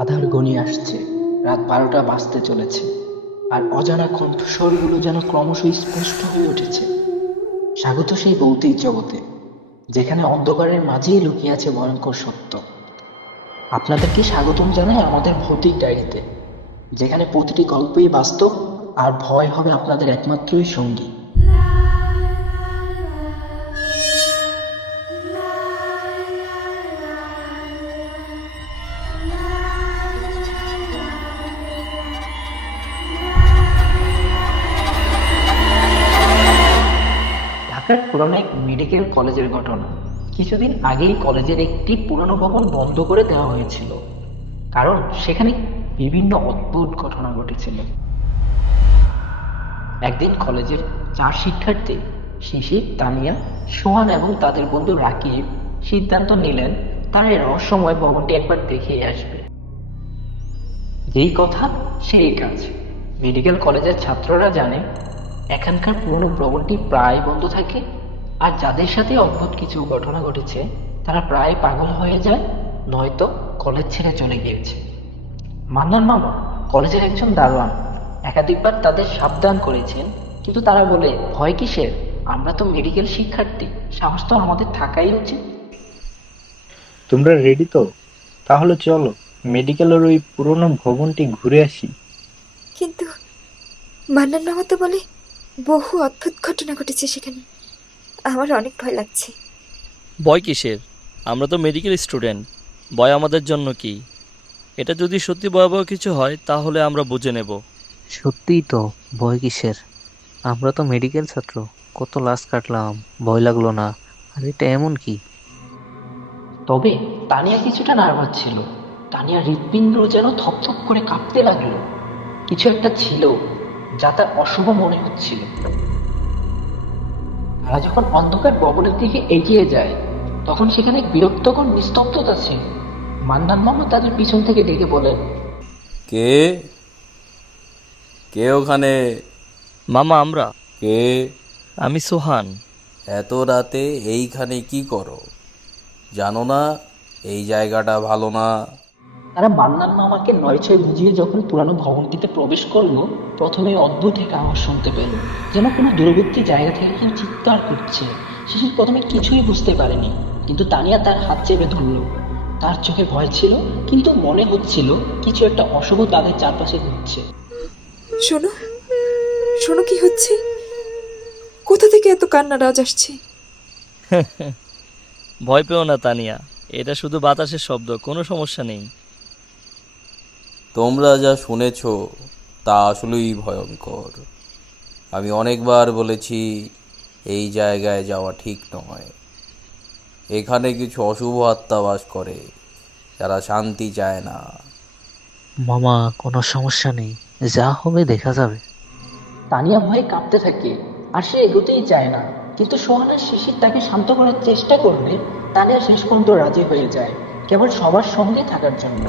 আঁধার ঘনিয়ে আসছে, রাত 12টা বাজতে চলেছে, আর অজানা কণ্ঠস্বরগুলো যেন ক্রমশ স্পষ্ট হয়ে উঠেছে। স্বাগত সেই ভৌতিক জগতে, যেখানে অন্ধকারের মাঝেই লুকিয়ে আছে ভয়ঙ্কর সত্য। আপনাদেরকে স্বাগতম জানাই আমাদের ভৌতিক ডায়েরিতে, যেখানে প্রতিটি গল্পই বাস্তব আর ভয় হবে আপনাদের একমাত্রই সঙ্গী। ঢাকার পুরানো এক মেডিকেল কলেজের ঘটনা। কিছুদিন আগেই কলেজের একটি পুরানো ভবন বন্ধ করে দেওয়া হয়েছিল, কারণ সেখানে বিভিন্ন অদ্ভুত ঘটনা ঘটেছিল। একদিন কলেজের 4 শিক্ষার্থী শিশির, তানিয়া, সোহান এবং তাদের বন্ধু রাকিব সিদ্ধান্ত নিলেন তারা এই রহস্যময় ভবনটি একবার দেখেই আসবে। যেই কথা সেই কাজ। মেডিকেল কলেজের ছাত্ররা জানে এখানকার পুরনো ভবনটি প্রায় বন্ধ থাকে, আর যাদের সাথে অদ্ভুত কিছু ঘটনা ঘটেছে তারা প্রায় পাগল হয়ে যায়, নয়তো কলেজ ছেড়ে চলে গিয়েছে। মান্নান মামা, কলেজের একজন দারোয়ান, একাধিকবার তাদের সাবধান করেছেন, কিন্তু তারা বলে ভয় কিসের, আমরা তো মেডিকেল শিক্ষার্থী, সাহস তো আমাদের থাকাই উচিত। তোমরা রেডি তো? তাহলে চলো মেডিকেলের ওই পুরনো ভবনটি ঘুরে আসি। কিন্তু মান্নান মামা তো বলে বহু অদ্ভুত ঘটনা ঘটেছে সেখানে। আমার অনেক ভয় লাগছে। ভয় কিসের? আমরা তো মেডিকেল স্টুডেন্ট, ভয় আমাদের জন্য কি? এটা যদি সত্যি ভয়াবহ কিছু হয় তাহলে আমরা বুঝে নেব। সত্যিই তো, ভয় কিসের? আমরা তো মেডিকেল ছাত্র, কত লাশ কাটলাম, ভয় লাগলো না। আর এটা এমন কি? তবে তানিয়া কিছুটা নার্ভাস ছিল। তানিয়ার হৃৎপিণ্ড যেন থপথপ করে কাঁপতে লাগলো। কিছু একটা ছিল যা তার অশুভ মনে হচ্ছিল। তারা যখন অন্ধকার ভবনের দিকে এগিয়ে যায়, তখন সেখানে এক বিরক্তকর নিস্তব্ধতা ছিল। মান্নান মামা তাদের পিছন থেকে ডেকে বলেন, কে কে ওখানে? মামা আমরা। কে? আমি সোহান। এত রাতে এইখানে কি করো? জানো না এই জায়গাটা ভালো না? তারা মান্নান মামাকে নয় ছয় বুঝিয়ে যখন পুরানো ভবনটিতে প্রবেশ করলো, প্রথমে অদ্ভুত এক আওয়াজ শুনতে পেল, যেন কোনো দূরবর্তী জায়গা থেকে কেউ চিৎকার করছে। শিশির প্রথমে কিছুই বুঝতে পারেনি, কিন্তু তানিয়া তার হাত চেপে ধরল। তার চোখে ভয় ছিল, কিন্তু মনে হচ্ছিল কিছু একটা অশুভ তাদের চারপাশে ঘটছে। শোনো, শোনো কি হচ্ছে? কোথা থেকে এত কান্নার আওয়াজ আসছে? ভয় পেও না তানিয়া, এটা শুধু বাতাসের শব্দ, কোনো সমস্যা নেই। তোমরা যা শুনেছ তা আসলেই ভয়ঙ্কর। আমি অনেকবার বলেছি এই জায়গায় যাওয়া ঠিক নয়। এখানে কিছু অশুভ আত্মা বাস করে, যারা শান্তি চায় না। মামা, কোনো সমস্যা নেই, যা হবে দেখা যাবে। তানিয়া ভয়ে কাঁপতে থাকে, আর সে এগোতেই চায় না। কিন্তু সোহান আর শিশির তাকে শান্ত করার চেষ্টা করলে তানিয়া শেষ পর্যন্ত রাজি হয়ে যায়, কেবল সবার সঙ্গে থাকার জন্য।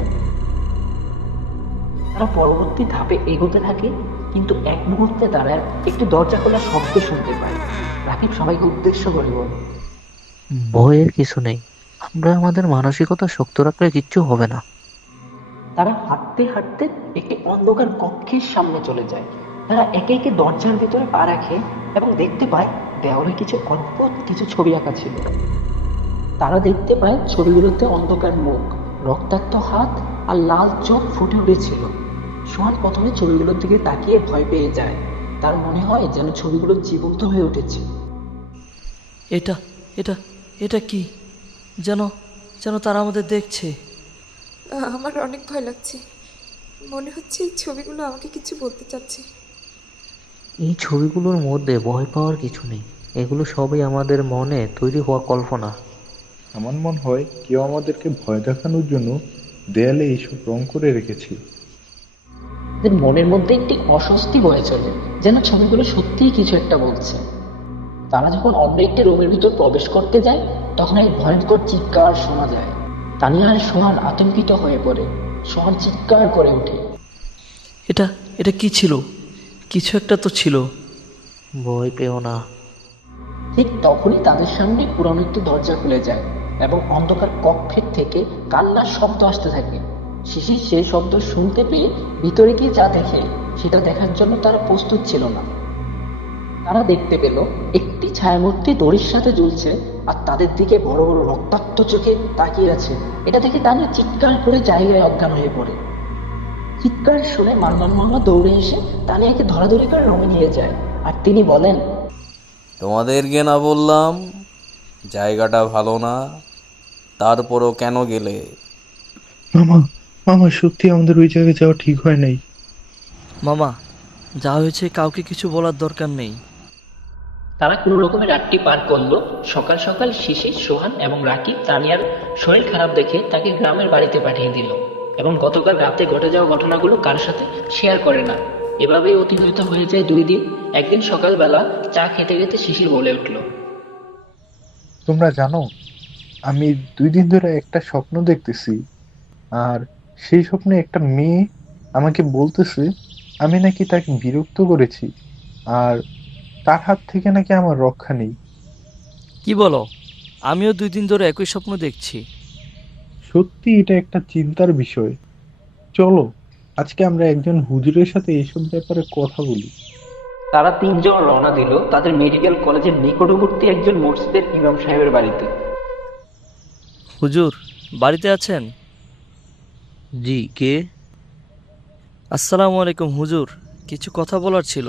তারা পরবর্তী ধাপে এগোতে থাকে, কিন্তু এক মুহূর্তে তারা একটি দরজা খোলার শব্দ শুনতে পায়। রাকিব সবাইকে উদ্দেশ্য করে বলে, ভয়ের কিছু নেই, আমরা আমাদের মানসিকতা শক্ত রাখলে কিচ্ছু হবে না। তারা হাঁটতে হাঁটতে একটি অন্ধকার কক্ষের সামনে চলে যায়। তারা একে একে দরজার ভিতরে পা রাখে এবং দেখতে পায় দেওয়ালে কিছু অদ্ভুত কিছু ছবি আঁকা ছিল। তারা দেখতে পায় ছবিগুলোতে অন্ধকার মুখ, রক্তাক্ত হাত আর লাল চোখ ফুটে উঠেছিল। সোহান প্রথমে ছবিগুলোর দিকে তাকিয়ে ভয় পেয়ে যায়। তার মনে হয় যেন ছবিগুলো জীবন্ত হয়ে উঠেছে। এটা এটা এটা কি? যেন যেন তারা আমাদের দেখছে। আমার অনেক ভয় লাগছে। মনে হচ্ছে এই ছবিগুলো আমাকে কিছু বলতে চাচ্ছে। এই ছবিগুলোর মধ্যে ভয় পাওয়ার কিছু নেই, এগুলো সবই আমাদের মনে তৈরি হওয়া কল্পনা। আমার মনে হয় কেউ আমাদেরকে ভয় দেখানোর জন্য দেয়ালে এইসব রং করে রেখেছে। তাদের মনের মধ্যে একটি অস্বস্তি বয়ে চলে, যেন ছবিগুলো সত্যিই কিছু একটা বলছে। তারা যখন অন্য একটি রুমের ভিতর প্রবেশ করতে যায়, তখন এক ভয়ঙ্কর চিৎকার শোনা যায়। তানিয়া আর সোহান আতঙ্কিত হয়ে পড়ে। সোহান চিৎকার করে ওঠে, এটা এটা কি ছিল? কিছু একটা তো ছিল। ভয় পেও না। ঠিক তখনই তাদের সামনে পুরনো একটি দরজা খুলে যায় এবং অন্ধকার কক্ষের থেকে কান্নার শব্দ আসতে থাকে। শিশির সেই শব্দ শুনতে পেয়ে ভিতরে গিয়ে যা দেখে সেটা দেখার জন্য তারা প্রস্তুত ছিল না। তারা দেখতে পেল একটি ছায়ামূর্তি দড়ির সাথে ঝুলছে আর তাদের দিকে বড় বড় রক্তাক্ত চোখে তাকিয়ে আছে। এটা দেখে তানিয়া চিৎকার করে জায়গায় অজ্ঞান হয়ে পড়ে। চিৎকার শুনে মান্নান মামা দৌড়ে এসে তানিয়াকে ধরাধরি করে রুমে নিয়ে যায় আর তিনি বলেন, তোমাদেরকে না বললাম জায়গাটা ভালো না? তারপরও কেন গেলে? মামা, মামা সত্যি আমাদের ওই জায়গায় যাওয়া ঠিক হয় নাই। মামা, যা হয়েছে কাউকে কিছু বলার দরকার নেই। তারা কোনো রকমে রাতটি পার করলো। সকাল সকাল শিশির, সোহান এবং রাকিব তানিয়ার শরীর খারাপ দেখে তাকে গ্রামের বাড়িতে পাঠিয়ে দিল এবং গতকাল রাতে ঘটে যাওয়া ঘটনাগুলো কারোর সাথে শেয়ার করে না। এভাবেই অতিবাহিত হয়ে যায় 2 দিন। একদিন সকালবেলা চা খেতে খেতে শিশির বলে উঠল, তোমরা জানো, আমি 2 দিন ধরে একটা স্বপ্ন দেখতেছি, আর সেই স্বপ্নে একটা মেয়ে আমাকে বলতেছে আমি নাকি তাকে বিরক্ত করেছি, আর তার হাত থেকে নাকি আমার রক্ষা নেই। কি বলো? আমিও 2 দিন ধরে একই স্বপ্ন দেখছি। সত্যি এটা একটা চিন্তার বিষয়। চলো আজকে আমরা একজন হুজুরের সাথে এইসব ব্যাপারে কথা বলি। তারা 3 জন রওনা দিল তাদের মেডিকেল কলেজের নিকটবর্তী একজন মসজিদের ইমাম সাহেবের বাড়িতে। হুজুর, বাড়িতে আছেন? জি, কে? আসসালামু আলাইকুম হুজুর, কিছু কথা বলার ছিল।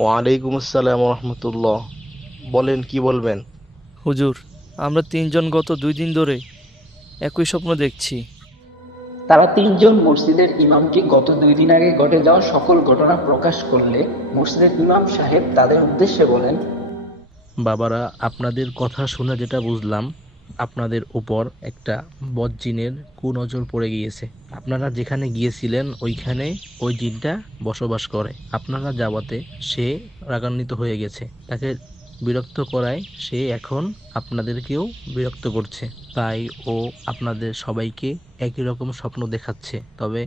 ওয়ালাইকুম আসসালাম রহমতুল্লাহ। বলেন, কি বলবেন? হুজুর, আমরা 3 জন গত 2 দিন ধরে একই স্বপ্ন দেখছি। তারা 3 জন মসজিদের ইমামকে গত 2 দিন আগে ঘটে যাওয়া সকল ঘটনা প্রকাশ করলে মসজিদের ইমাম সাহেব তাদের উদ্দেশ্যে বলেন, বাবারা, আপনাদের কথা শুনে যেটা বুঝলাম, আপনাদের উপর একটা বদজিনের কুনজর পড়ে গিয়েছে। আপনারা যেখানে গিয়েছিলেন ওইখানে ওই জিনটা বসবাস করে। আপনারা যাওয়াতে সে রাগান্বিত হয়ে গেছে। তাকে বিরক্ত করায় সে এখন আপনাদেরকেও বিরক্ত করছে। তাই ও আপনাদের সবাইকে একই রকম স্বপ্ন দেখাচ্ছে। তবে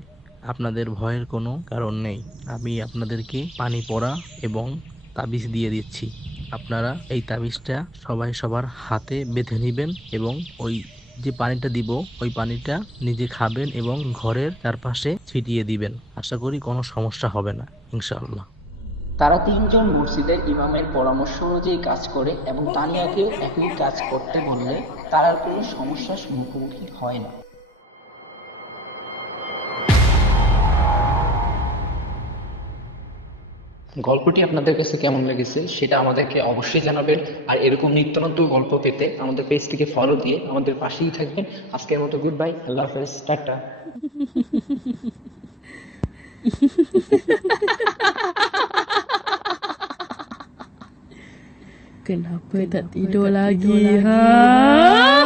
আপনাদের ভয়ের কোনো কারণ নেই। আমি আপনাদেরকে পানি পড়া এবং তাবিজ দিয়ে দিচ্ছি। আপনারা এই তাবিজটা সবাই সবার হাতে বেঁধে নেবেন এবং ওই যে পানিটা দিব ওই পানিটা নিজে খাবেন এবং ঘরের চারপাশে ছিটিয়ে দিবেন। আশা করি কোনো সমস্যা হবে না, ইনশাআল্লাহ। তারা 3 জন মসজিদের ইমামের পরামর্শ অনুযায়ী কাজ করে এবং তানিয়াকেও একই কাজ করতে বললে তার আর কোনো সমস্যার মুখোমুখি হয় না। গল্পটি আপনাদের কাছে কেমন লেগেছে সেটা আমাদেরকে অবশ্যই জানাবেন। আর এরকম নিত্য নতুন গল্প পেতে আমাদের পেজটিকে ফলো দিয়ে আমাদের পাশেই থাকবেন। আজকের মতো গুড বাই, আল্লাহ হাফেজ, tata. Kenapa tak tidur lagi? Ha?